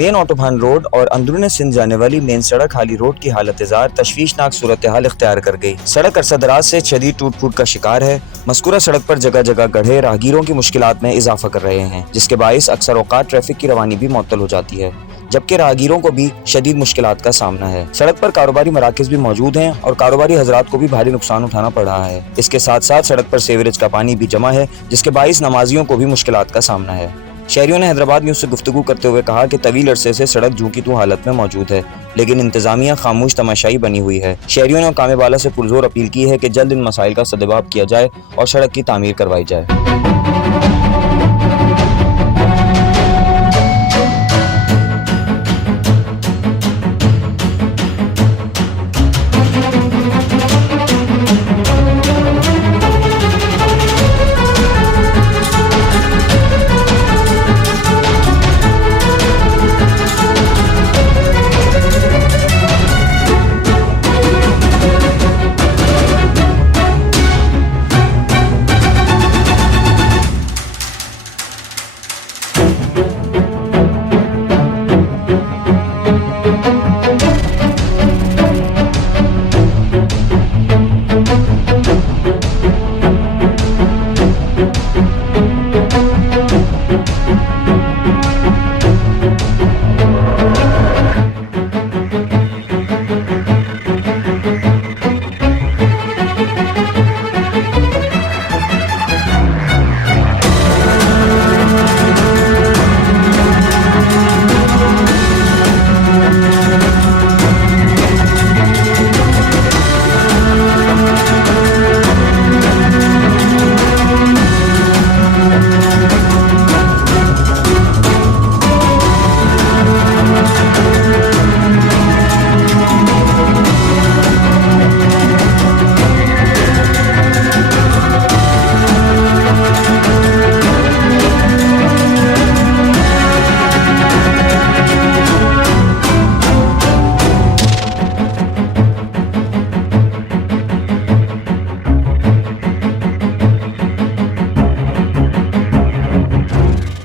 लेन autobahn road और अंदरूनी सिंध जाने वाली मेन सड़क हाली रोड की हालत-ए-ज़ार तशवीशनाक सूरत हाल इख्तियार कर गई। सड़क अरसा दराज से शदीद टूट फूट का शिकार है। मज़कूरा सड़क पर जगह जगह गड्ढे राहगीरों की मुश्किलात में इजाफा कर रहे हैं, जिसके बाइस अक्सर औकात ट्रैफिक की रवानी भी मुअत्तल हो जाती है, जबकि राहगीरों को भी शदीद मुश्किलात का सामना है। सड़क पर कारोबारी मराकज़ भी मौजूद हैं और कारोबारी हजरात को भी भारी नुकसान उठाना पड़ रहा है। इसके साथ साथ सड़क पर सीवरेज का पानी भी जमा है, जिसके बाइस नमाजियों को भी मुश्किलात का सामना है। शहरियों ने हैदराबाद न्यूज़ से गुफ्तगू करते हुए कहा कि तवील अरसे से सड़क जूं की तूं हालत में मौजूद है, लेकिन इंतजामिया खामोश तमाशाई बनी हुई है। शहरियों ने कामे बाला से पुरजोर अपील की है कि जल्द इन मसाइल का सद्जवाब किया जाए और सड़क की तामीर करवाई जाए।